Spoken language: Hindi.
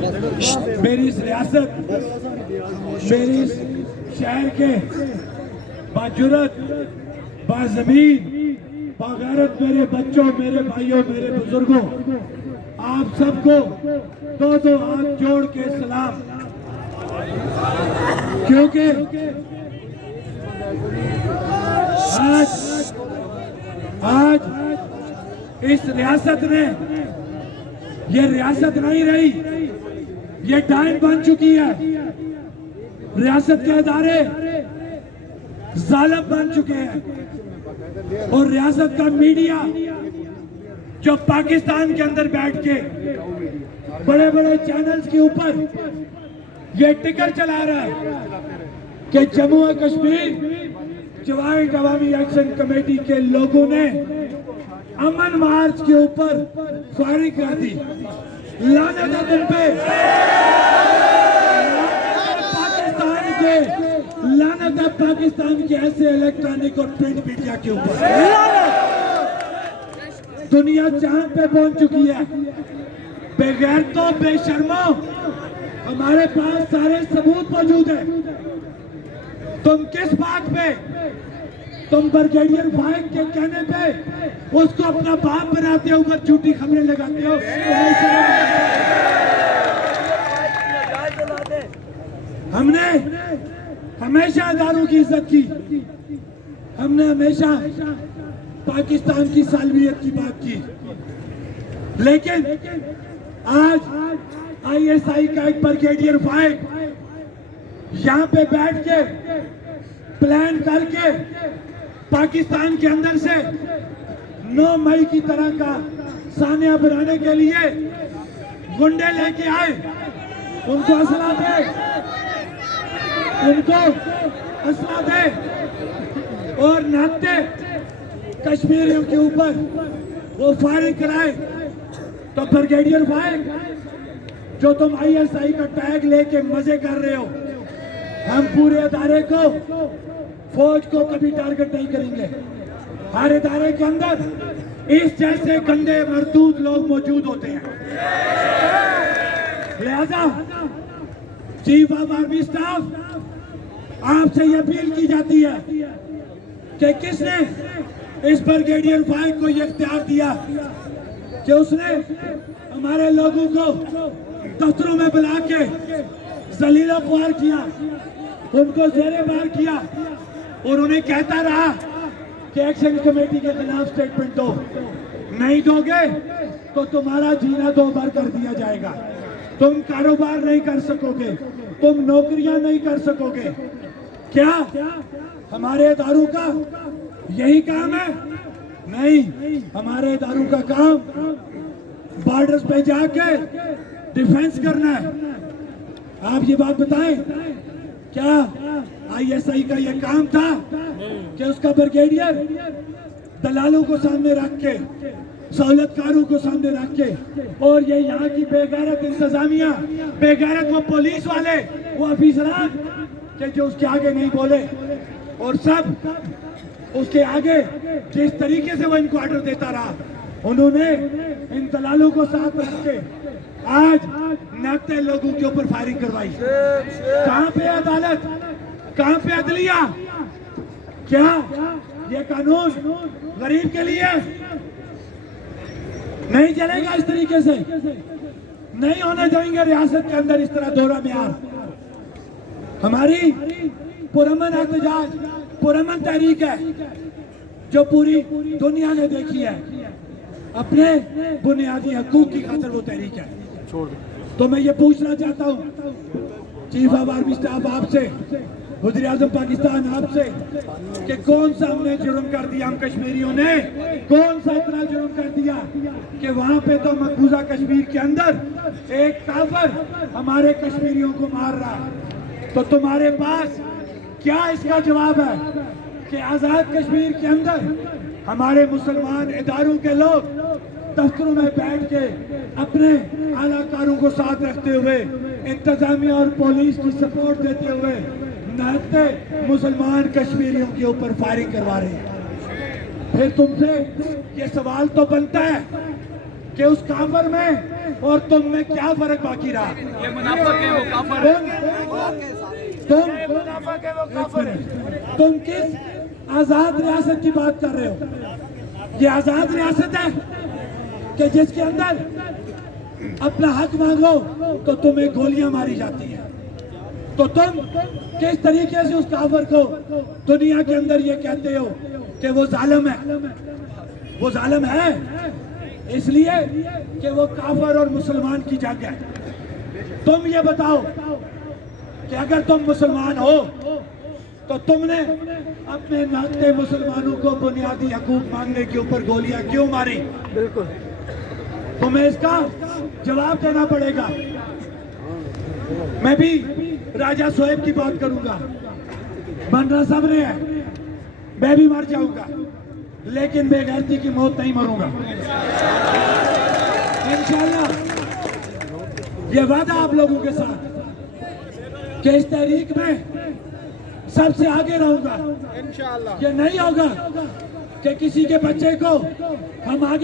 मेरी इस रियासत, मेरी इस शहर के बाजुरत, बाज़मीन, बागैरत मेरे बच्चों, मेरे भाइयों, मेरे बुजुर्गों, आप सबको दो दो हाथ जोड़ के सलाम। क्योंकि आज इस रियासत ने, ये रियासत नहीं रही, ये डायन बन चुकी है। रियासत के इदारे जालिम बन चुके हैं और रियासत का मीडिया जो पाकिस्तान के अंदर बैठ के बड़े बड़े चैनल्स के ऊपर ये टिकर चला रहा है कि जम्मू और कश्मीर जॉइंट अवामी एक्शन कमेटी के लोगों ने अमन मार्च के ऊपर फायरिंग कर दी। लानत है तुम पे, पाकिस्तान के, लानत है पाकिस्तान के ऐसे इलेक्ट्रॉनिक और प्रिंट मीडिया के ऊपर। दुनिया चांद पे पहुंच चुकी है। बेगैरतों, बेशर्मों, हमारे पास सारे सबूत मौजूद है। तुम किस बात पे, तुम ब्रिगेडियर फाइक के कहने पे उसको अपना बाप बनाते हो, ऊपर झूठी खबरें लगाते हो। हमने हमेशा इदारों की इज्जत की, हमने हमेशा पाकिस्तान की सालवियत की बात की, लेकिन आज आईएसआई का एक ब्रिगेडियर फाइक यहाँ पे बैठ के प्लान करके पाकिस्तान के अंदर से 9 मई की तरह का सानिया बनाने के लिए गुंडे लेके आए। उनको असला दे, उनको असला दे और नाते कश्मीरियों के ऊपर वो फायरिंग कराए। तो ब्रिगेडियर फाइक, जो तुम आईएसआई का टैग लेके मजे कर रहे हो, हम पूरे इदारे को, फौज को कभी टारगेट नहीं करेंगे। हर इदारे के अंदर इस जैसे गंदे मरदूद लोग मौजूद होते हैं। लिहाजा चीफ ऑफ आर्मी स्टाफ, आपसे यह अपील की जाती है कि किसने इस ब्रिगेडियर फाइक को यह इख्तियार दिया कि उसने हमारे लोगों को दफ्तरों में बुला के जलीला ख्वार किया, उनको जेरे बार किया और उन्हें कहता रहा कि एक्शन कमेटी के खिलाफ स्टेटमेंट दो, नहीं दोगे तो तुम्हारा जीना 2 बार कर दिया जाएगा, तुम कारोबार नहीं कर सकोगे, तुम नौकरियां नहीं कर सकोगे। क्या हमारे इदारों का यही काम है? नहीं, हमारे इदारों का काम बॉर्डर्स पे जाके डिफेंस करना है। आप ये बात बताएं, क्या आईएसआई का ये काम था कि उसका ब्रिगेडियर दलालों को सामने रख के, सहूलतकारों को सामने रख के, और ये यहाँ की बेगैरत इंतजामिया, बेगैरत वो पुलिस वाले, वो अफीसरान के जो उसके आगे नहीं बोले, और सब उसके आगे जिस तरीके से वो इनको ऑर्डर देता रहा, उन्होंने इन दलालों को साथ रख के आज नाते लोगों के ऊपर फायरिंग करवाई। कहां पे अदालत, कहां पे अदलिया? क्या ये कानून गरीब के लिए नहीं चलेगा? इस तरीके से नहीं होने देंगे रियासत के अंदर इस तरह दोहरा म्यार। हमारी पुरअमन एहतजाज, पुरअमन तहरीक है जो पूरी दुनिया ने देखी है, अपने बुनियादी हकूक की खातिर वो तहरीक है। तो मैं ये पूछना चाहता हूँ चीफ ऑफ आर्मी स्टाफ आपसे, वज़ीर आज़म पाकिस्तान आपसे, कि कौन सा हमने जुर्म कर दिया, हम कश्मीरियों ने कौन सा इतना जुर्म कर दिया कि वहां पे तो मकबूजा कश्मीर के अंदर एक काफिर हमारे कश्मीरियों को मार रहा है। तो तुम्हारे पास क्या इसका जवाब है कि आजाद कश्मीर के अंदर हमारे मुसलमान इदारों के लोग दफ्तरों में बैठ के अपने आलाकारों को साथ रखते हुए, इंतजामिया और पुलिस की सपोर्ट देते हुए नाते मुसलमान कश्मीरियों के ऊपर फायरिंग करवा रहे हैं। फिर तुमसे ये सवाल तो बनता है कि उस काफिर में और तुम में क्या फर्क बाकी रहा? ये मुनाफिक है, वो काफिर है। तुम किस आजाद रियासत की बात कर रहे हो? ये आजाद रियासत है कि जिसके अंदर अपना हक मांगो तो तुम्हें गोलियां मारी जाती है। तो तुम किस तरीके से उस काफिर को दुनिया के अंदर ये कहते हो कि वो जालिम है? वो जालिम है इसलिए कि वो काफिर और मुसलमान की जंग है। तुम ये बताओ कि अगर तुम मुसलमान हो तो तुमने अपने नाते मुसलमानों को बुनियादी हकूक मांगने के ऊपर गोलियां क्यों मारी? बिल्कुल तुम्हें इसका जवाब देना पड़ेगा। मैं भी राजा सोहेब की बात करूंगा, बनना सबने है, मैं भी मर जाऊंगा लेकिन बेगैरती की मौत नहीं मरूंगा इंशाअल्लाह। ये वादा आप लोगों के साथ कि इस तहरीक में सबसे आगे रहूंगा इंशाअल्लाह। ये नहीं होगा कि किसी के बच्चे को हम आगे